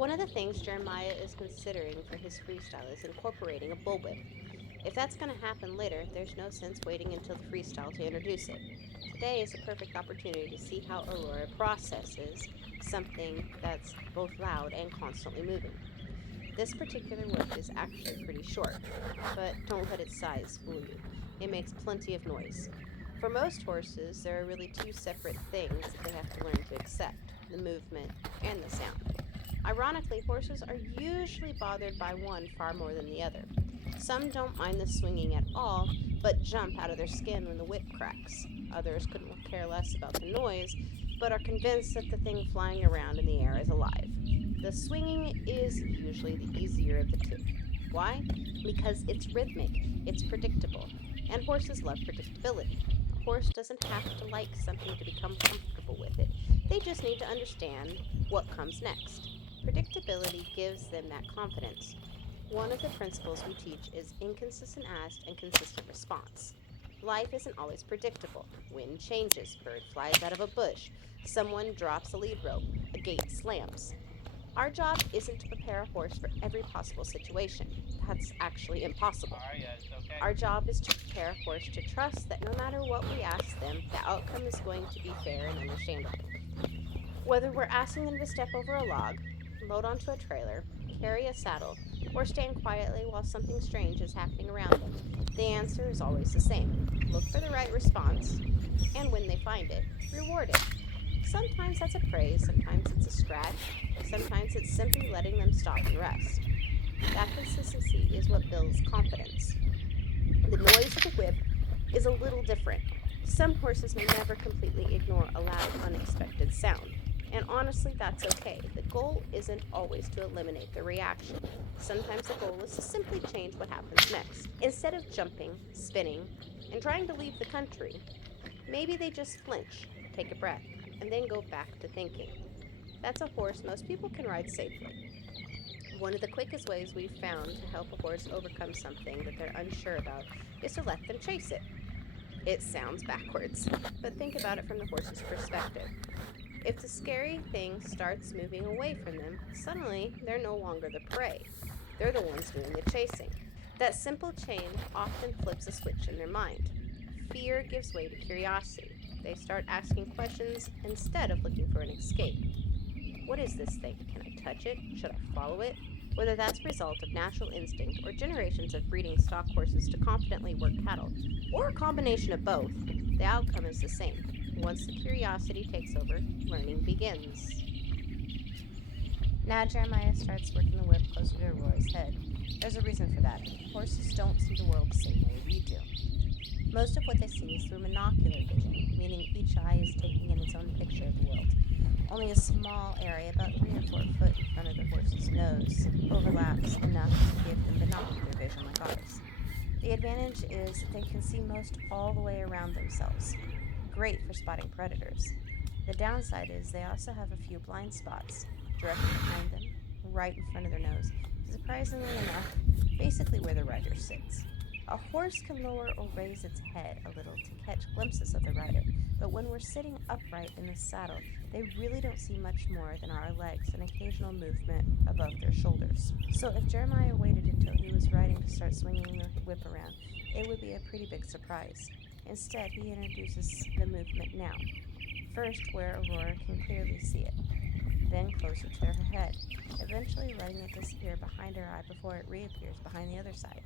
One of the things Jeremiah is considering for his freestyle is incorporating a bullwhip. If that's going to happen later, there's no sense waiting until the freestyle to introduce it. Today is a perfect opportunity to see how Aurora processes something that's both loud and constantly moving. This particular whip is actually pretty short, but don't let its size fool you. It makes plenty of noise. For most horses, there are really two separate things that they have to learn to accept: the movement and the sound. Ironically, horses are usually bothered by one far more than the other. Some don't mind the swinging at all, but jump out of their skin when the whip cracks. Others couldn't care less about the noise, but are convinced that the thing flying around in the air is alive. The swinging is usually the easier of the two. Why? Because it's rhythmic, it's predictable, and horses love predictability. A horse doesn't have to like something to become comfortable with it, they just need to understand what comes next. Predictability gives them that confidence. One of the principles we teach is inconsistent ask and consistent response. Life isn't always predictable. Wind changes, bird flies out of a bush, someone drops a lead rope, a gate slams. Our job isn't to prepare a horse for every possible situation. That's actually impossible. Our job is to prepare a horse to trust that no matter what we ask them, the outcome is going to be fair and understandable. Whether we're asking them to step over a log, load onto a trailer, carry a saddle, or stand quietly while something strange is happening around them, the answer is always the same: look for the right response, and when they find it, reward it. Sometimes that's a praise, sometimes it's a scratch, sometimes it's simply letting them stop and rest. That consistency is what builds confidence. The noise of a whip is a little different. Some horses may never completely ignore a loud, unexpected sound. And honestly, that's okay. The goal isn't always to eliminate the reaction. Sometimes the goal is to simply change what happens next. Instead of jumping, spinning, and trying to leave the country, maybe they just flinch, take a breath, and then go back to thinking. That's a horse most people can ride safely. One of the quickest ways we've found to help a horse overcome something that they're unsure about is to let them chase it. It sounds backwards, but think about it from the horse's perspective. If the scary thing starts moving away from them, suddenly they're no longer the prey. They're the ones doing the chasing. That simple change often flips a switch in their mind. Fear gives way to curiosity. They start asking questions instead of looking for an escape. What is this thing? Can I touch it? Should I follow it? Whether that's a result of natural instinct or generations of breeding stock horses to confidently work cattle, or a combination of both, the outcome is the same. Once the curiosity takes over, learning begins. Now Jeremiah starts working the whip closer to Aurora's head. There's a reason for that. Horses don't see the world the same way we do. Most of what they see is through monocular vision, meaning each eye is taking in its own picture of the world. Only a small area, about 3 or 4 foot in front of the horse's nose, overlaps enough to give them binocular vision like ours. The advantage is they can see most all the way around themselves. Great for spotting predators. The downside is they also have a few blind spots, directly behind them, right in front of their nose, surprisingly enough, basically where the rider sits. A horse can lower or raise its head a little to catch glimpses of the rider, but when we're sitting upright in the saddle, they really don't see much more than our legs and occasional movement above their shoulders. So if Jeremiah waited until he was riding to start swinging the whip around, it would be a pretty big surprise. Instead, he introduces the movement now. First, where Aurora can clearly see it, then closer to her head, eventually letting it disappear behind her eye before it reappears behind the other side.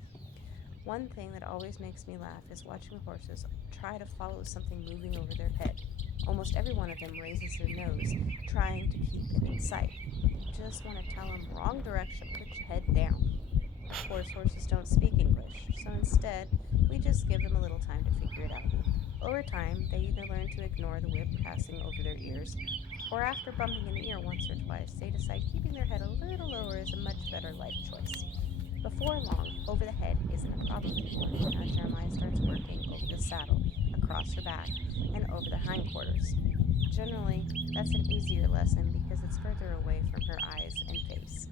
One thing that always makes me laugh is watching horses try to follow something moving over their head. Almost every one of them raises their nose, trying to keep it in sight. You just want to tell them, wrong direction, put your head down. Of course, horses don't speak English, so instead, we just give them a little time to figure it out. Over time, they either learn to ignore the whip passing over their ears, or after bumping an ear once or twice, they decide keeping their head a little lower is a much better life choice. Before long, over the head isn't a problem anymore. Now Jeremiah starts working over the saddle, across her back, and over the hindquarters. Generally, that's an easier lesson because it's further away from her eyes and face.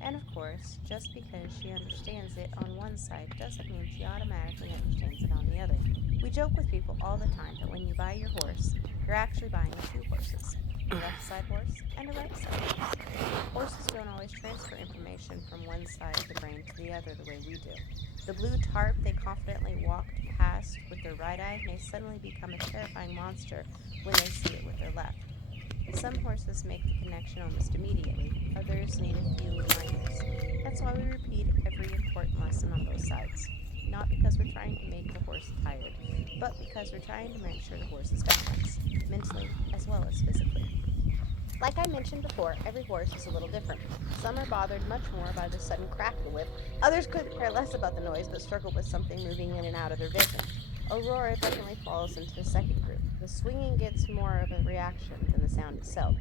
And of course, just because she understands it on one side doesn't mean she automatically understands it on the other. We joke with people all the time that when you buy your horse, you're actually buying two horses: a left side horse and a right side horse. Horses don't always transfer information from one side of the brain to the other the way we do. The blue tarp they confidently walked past with their right eye may suddenly become a terrifying monster when they see it with their left. Some horses make the connection almost immediately, others need a few reminders. That's why we repeat every important lesson on both sides. Not because we're trying to make the horse tired, but because we're trying to make sure the horse is balanced, mentally as well as physically. Like I mentioned before, every horse is a little different. Some are bothered much more by the sudden crack of the whip, others couldn't care less about the noise but struggle with something moving in and out of their vision. Aurora definitely falls into the second group. The swinging gets more of a reaction than the sound itself.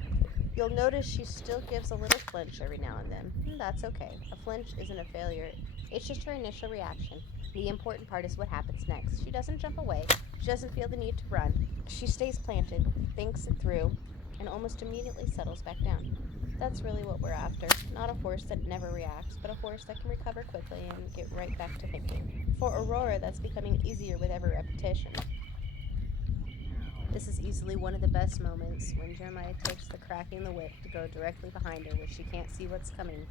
You'll notice she still gives a little flinch every now and then. That's okay. A flinch isn't a failure, it's just her initial reaction. The important part is what happens next. She doesn't jump away, she doesn't feel the need to run. She stays planted, thinks it through, and almost immediately settles back down. That's really what we're after. Not a horse that never reacts, but a horse that can recover quickly and get right back to thinking. For Aurora, that's becoming easier with every repetition. This is easily one of the best moments when Jeremiah takes the cracking the whip to go directly behind her where she can't see what's coming.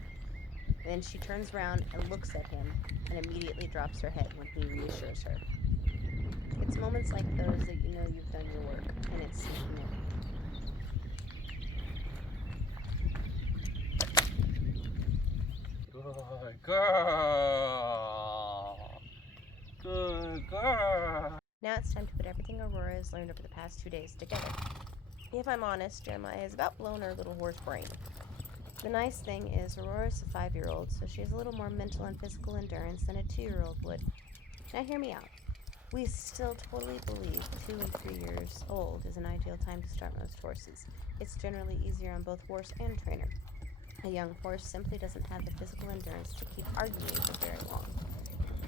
Then she turns around and looks at him and immediately drops her head when he reassures her. It's moments like those that you know you've done your work and it's sinking in. Good girl. Good girl. Now it's time to put everything Aurora has learned over the past 2 days together. If I'm honest, Jeremiah has about blown her little horse brain. The nice thing is Aurora's a 5-year-old, so she has a little more mental and physical endurance than a 2-year-old would. Now hear me out. We still totally believe 2 and 3 years old is an ideal time to start most horses. It's generally easier on both horse and trainer. A young horse simply doesn't have the physical endurance to keep arguing for very long.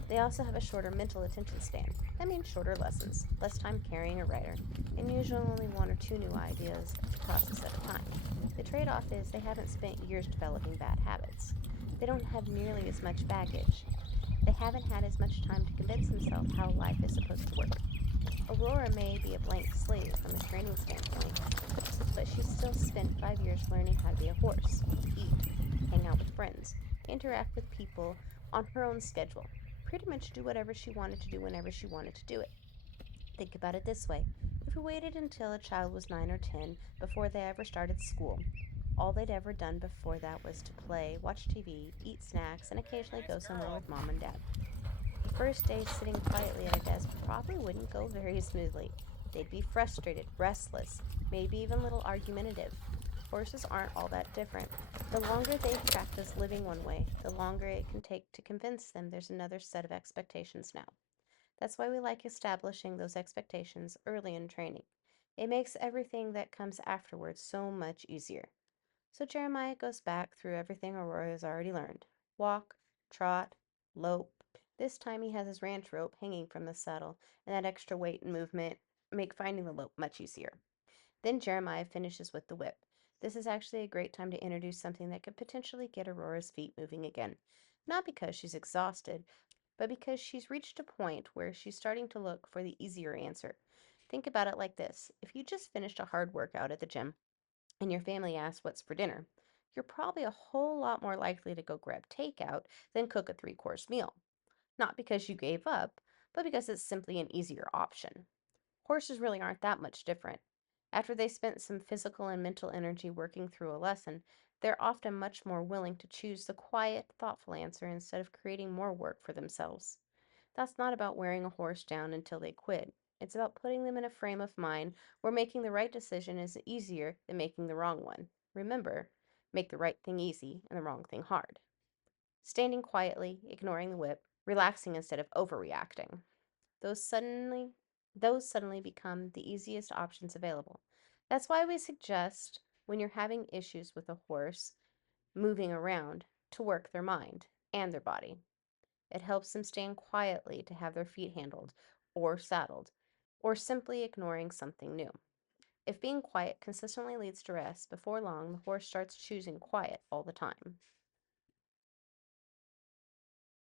They also have a shorter mental attention span. That means shorter lessons, less time carrying a rider, and usually only one or two new ideas to process at a time. The trade off is they haven't spent years developing bad habits. They don't have nearly as much baggage. They haven't had as much time to convince themselves how life is supposed to work. Aurora may be a blank slate from a training standpoint, but she's still spent 5 years learning how to be a horse, eat, hang out with friends, interact with people on her own schedule, pretty much do whatever she wanted to do whenever she wanted to do it. Think about it this way: if we waited until a child was 9 or 10 before they ever started school, all they'd ever done before that was to play, watch TV, eat snacks, and occasionally go Nice somewhere girl. with mom and dad. The first day sitting quietly at a desk probably wouldn't go very smoothly. They'd be frustrated, restless, maybe even a little argumentative. Horses aren't all that different. The longer they've practiced living one way, the longer it can take to convince them there's another set of expectations now. That's why we like establishing those expectations early in training. It makes everything that comes afterwards so much easier. So Jeremiah goes back through everything Aurora has already learned: walk, trot, lope. This time he has his ranch rope hanging from the saddle, and that extra weight and movement make finding the lope much easier. Then Jeremiah finishes with the whip. This is actually a great time to introduce something that could potentially get Aurora's feet moving again. Not because she's exhausted, but because she's reached a point where she's starting to look for the easier answer. Think about it like this: if you just finished a hard workout at the gym, and your family asks what's for dinner, you're probably a whole lot more likely to go grab takeout than cook a 3 course meal. Not because you gave up, but because it's simply an easier option. Horses really aren't that much different. After they spent some physical and mental energy working through a lesson, they're often much more willing to choose the quiet, thoughtful answer instead of creating more work for themselves. That's not about wearing a horse down until they quit. It's about putting them in a frame of mind where making the right decision is easier than making the wrong one. Remember, make the right thing easy and the wrong thing hard. Standing quietly, ignoring the whip, relaxing instead of overreacting. Those suddenly those suddenly become the easiest options available. That's why we suggest when you're having issues with a horse moving around to work their mind and their body. It helps them stand quietly to have their feet handled or saddled, or simply ignoring something new. If being quiet consistently leads to rest, before long the horse starts choosing quiet all the time.